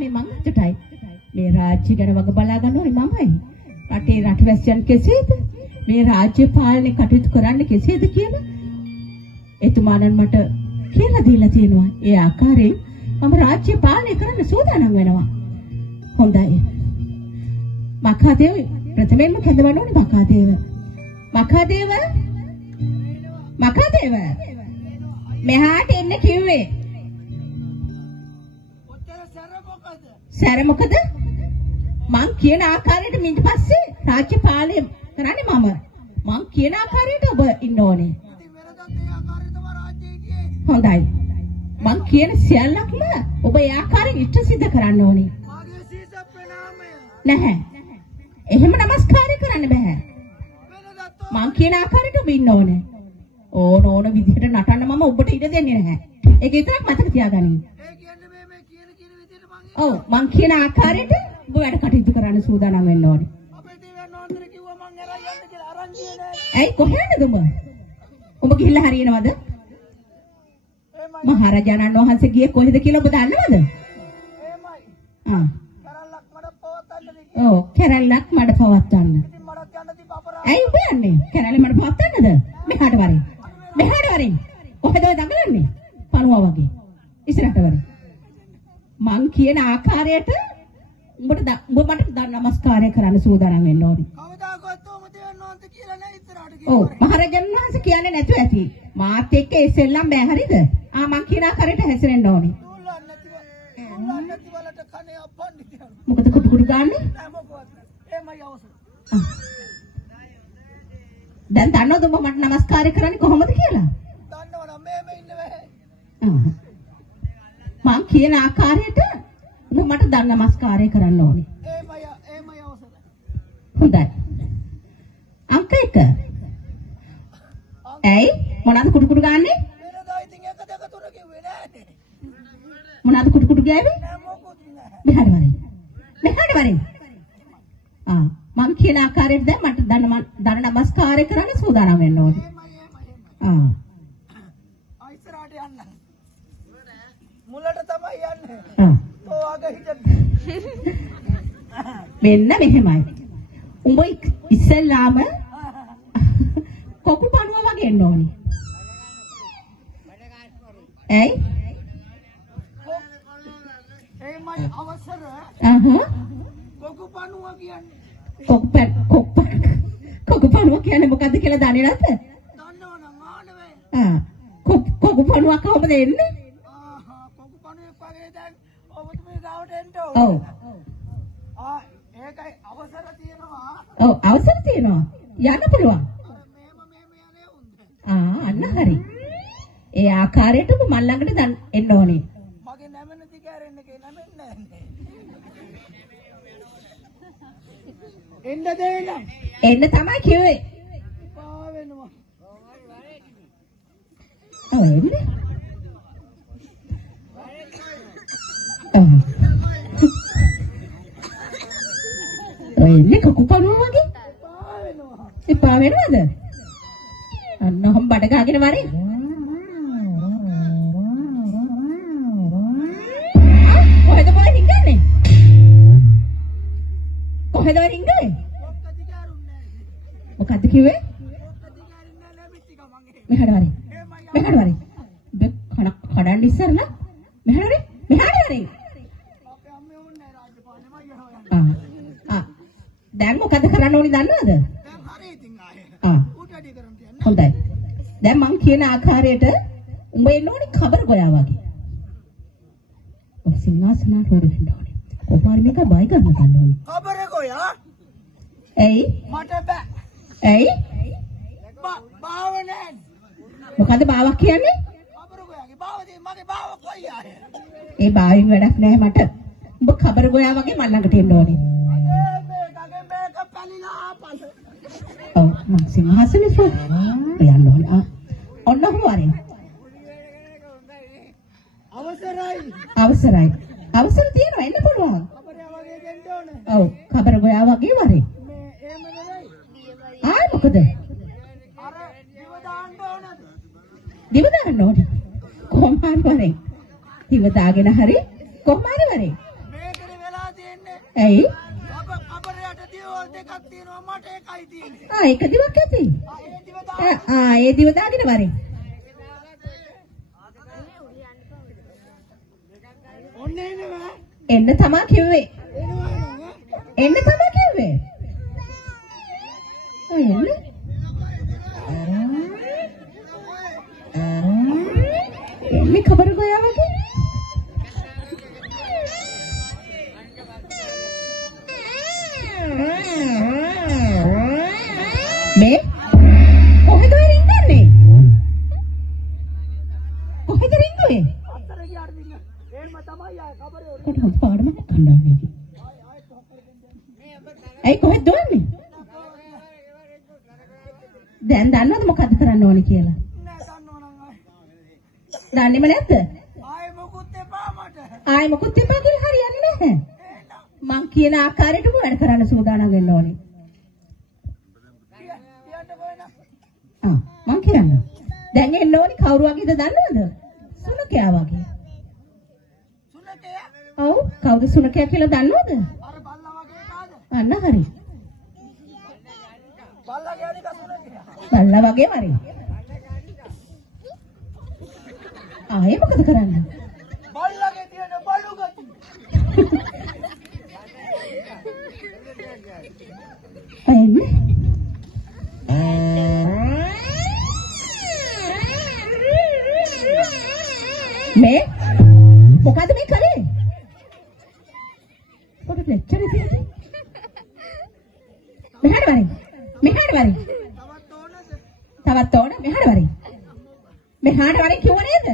දාන්නේ මං අතටයි. මේ රාජ්‍ය ගැන වග බලා ගන්න ඕනේ මමයි. රටේ රටවැසියන් කෙසේද? මේ රාජ්‍ය පාලනය කටයුතු කරන්න කෙසේද කියලා එතුමාණන් මට කියලා දීලා තියෙනවා. ඒ ආකාරයෙන් මම රාජ්‍ය පාලනය කරන්න සූදානම් වෙනවා. හොඳයි. මකාදේව ප්‍රථමයෙන්ම කැඳවන්න ඕනේ මකාදේව. මකාදේව මකාදේව මෙහාට එන්න කිව්වේ. සැර මොකද? මං කියන ආකාරයට මින් පස්සේ රාජ්‍ය පාලනය කරන්නේ මම. මං කියන ආකාරයට ඔබ ඉන්න ඕනේ. හොඳයි. මං කියන සියල්ලක්ම ඔබ ඒ ආකාරයෙන් ඉෂ්ට සිද්ධ කරන්න ඕනේ. නැහැ. එහෙම නමස්කාරය කරන්න බෑ. මං කියන ආකාරයට ඔබ ඉන්න ඕනේ. ඕන විදිහට නටන්න මම ඔබට ඉඩ දෙන්නේ නැහැ. ඒක විතරක් මතක තියාගන්න. ඔව් මං කියන ආකාරයට ඔබ වැඩ කටයුතු කරන්න සූදානම් වෙන්න ඕනේ. ඇයි කොහෙන්ද ඔබ? ඔබ ගිහිල්ලා හරියනවද? මහරජාණන් වහන්සේ ගියේ කොහෙද කියලා ඔබ දන්නවද? ඔව් කැරැල්ලක් මඩ පවත්තන්න. ඇයි ඔබ යන්නේ? කැරැල්ල මඩ පවත්තන්නද? මෙහාට වරේ. මෙහාට වරේ. කොහෙද ඔය දඟලන්නේ? පණුවා වගේ. ඉස්සරහට වරේ. මං කියන ආකාරයට උඹට මට නමස්කාරය කරන්න සූදානම් වෙන්න ඕනේ. කවදාකවත් ඔම දෙන්න ඕනද කියලා නෑ ඉස්සරහට ගියා. ඔව් මහරජාණන් වහන්සේ කියන්නේ නැතුව ඇති. මාත් එක්ක ඉස්සෙල්ලම් බෑ හරිද? මං කියන ආකාරයට හැසිරෙන්න ඕනේ. මොකද කුටු කුටු ගන්නේ? නෑ මොකවත්. එමයි අවසර. දැන් දන්නවද ඔබ මට නමස්කාරය කරන්නේ කොහොමද කියලා? දන්නවනම් මේ ඉන්න බෑ. මං කියන ආකාරයට ඔබ මට නමස්කාරය කරන්න ඕනේ. එමයි අවසර. හොඳයි. අංක 1. ඇයි මොනවාද කුටු කුටු ගන්නෙ? වෙනදා ඉතින් 1 2 3 කිව්වේ නෑනේ. මොනවාද කුටු කුටු ගෑවේ? නෑ මොකුත් නෑ. මෙහාට වරේ. මෙහාට වරේ. මං කියන ආකාරයට දැන් මට දන නමස්කාරය කරන්න සූදානම් වෙන්න ඕනේ. ඉස්සරහට යන්න. මුලට තමයි යන්නේ. ඔව් අග හිටන්න. මෙන්න මෙහෙමයි. උඹ ඉස්සෙල්ලාම කොකු පණුව වගේ එන්න ඕනේ. ඇයි? එයිමයි අවසර. කොකු පණුව කියන්නේ. කොකු පණුව කියන්නේ මොකද්ද කියලා දන්නේ නැද්ද? දන්නවනම් ආනවේ. කොකු පණුව කොහොමද එන්නේ? කොකු පණුවෙක් වගේ දැන් ඔබතුමී ගාවට එන්න ඕනේ. ඔව්. ඒකයි අවසර තියෙනවා. ඔව් අවසර තියෙනවා. යන්න පුළුවන්. අන්න හරි. ඒ ආකාරයට ඔබ මල් ළඟට එන්න ඕනේ. මගේ නැමෙන දිගාරෙන්න කියලා නැමෙන්නේ නැහැ. එන්න දෙන්න. එන්න තමයි කිව්වේ. පාවෙනවා. එන්නේ. එන්නේ කොකුපණුව වගේ. පාවෙනවා. ඒ පාවෙනවද? අන්න හම් බඩ ගහගෙන වරේ. කොහෙද බෝ හින්ගන්නේ? කොහෙද හින්ගන්නේ? මොකද්ද කිව්වේ? මෙහාට වරේ. මෙහාට වරේ. කඩන්න ඉස්සරලා මෙහාට වරේ. මෙහාට වරේ. අපේ අම්මේ ඕනේ රාජපාලනේ මම දැන් මොකද කරන්න ඕනි දන්නවද? දැන් හරි ඉතින් ආයේ. උඩටි කරන් තියන්න. හොඳයි. දැන් මං කියන ආකාරයට උඹ එන්න ඕනි කබර ගෝයා වගේ. ඔය සිංහාසනට හොරෙන්න ඕනේ. කොහොමද මේක බයි ගන්න ඕනේ? කබර ගෝයා? ඇයි? මට බෑ. ඇයි? බාවනේ. මොකද බාවක් කියන්නේ? කබර ගෝයාගේ බාවදී මගේ බාව කොයි ආයේ? ඒ බාවින් වැඩක් නැහැ මට. උඹ කබර ගෝයා වගේ මල් ළඟට එන්න ඕනේ. ඔව් මම සිංහාසනේ ෆෝ යන්න ඕනේ. ඔන්න හොරේ. අවසරයි. අවසර තියෙනවා එන්න පුළුවන්. කබරයා වගේ දෙන්න ඕනේ. ඔව් කබර ගෝයා වගේ වරේ. මේ එහෙම නෙවෙයි. මොකද? අර දිව දාන්න ඕනද? දිව දාන්න ඕනේ. කොහොම හරි වරේ. දිව දාගෙන හරි කොහොම හරි වරේ. මේක ඇයි? කබරයට දියවල් දෙකක් තියෙනවා මට එකයි තියෙන්නේ. එක දිවක් ඇති. ඒ දිව දාන්න. ඒ දිව දාගෙන වරේ. ඔන්නේ එනවා. එන්න තමා කිව්වේ. එනවා. එන්න තමා කිව්වේ. එන්න. එන්නේ ખબર ගෝයා වගේ. මේ කොහෙද රින්ගන්නේ? කොහෙද රින්ගුවේ? අතර ගියාට දින්න. එහෙම තමයි ආ කබරේ ඔර. කොහොමද පාඩම කණ්ඩායමේ? ඇයි කොහෙද දුවන්නේ? දැන් දන්නවද මොකද්ද කරන්න ඕනේ කියලා? නෑ දන්නවනම් ආයි. දන්නේම නැද්ද? ආයි මොකුත් එපා මට. ආයෙ මොකුත් එපා කියලා හරියන්නේ නැහැ. මං කියන ආකාරයටම වැඩ කරන්න සූදානම් වෙන්න ඕනේ. කියන්න කොහෙද? මං කියන්න. දැන් එන්න ඕනේ කවුරු වගේද දන්නවද? සුනකයා වගේ. සුනකයා? ඔව් කවුද සුනකයා කියලා දන්නවද? අර බල්ලා වගේ කාද? අන්න හරි. බල්ලා කියන්නේ කසුනකයා. බල්ලා වගේම හරි. ආයෙ මොකද කරන්නේ? බල්ලාගේ තියෙන බලු ගති. එන්නේ. මේ මොකද මේ කලේ? පොඩ ලෙක්චර් ඉතින්. මෙහාට වරේ. මෙහාට වරේ. තවත් ඕනද? තවත් ඕන මෙහාට වරේ. මෙහාට වරේ කිව්ව නේද?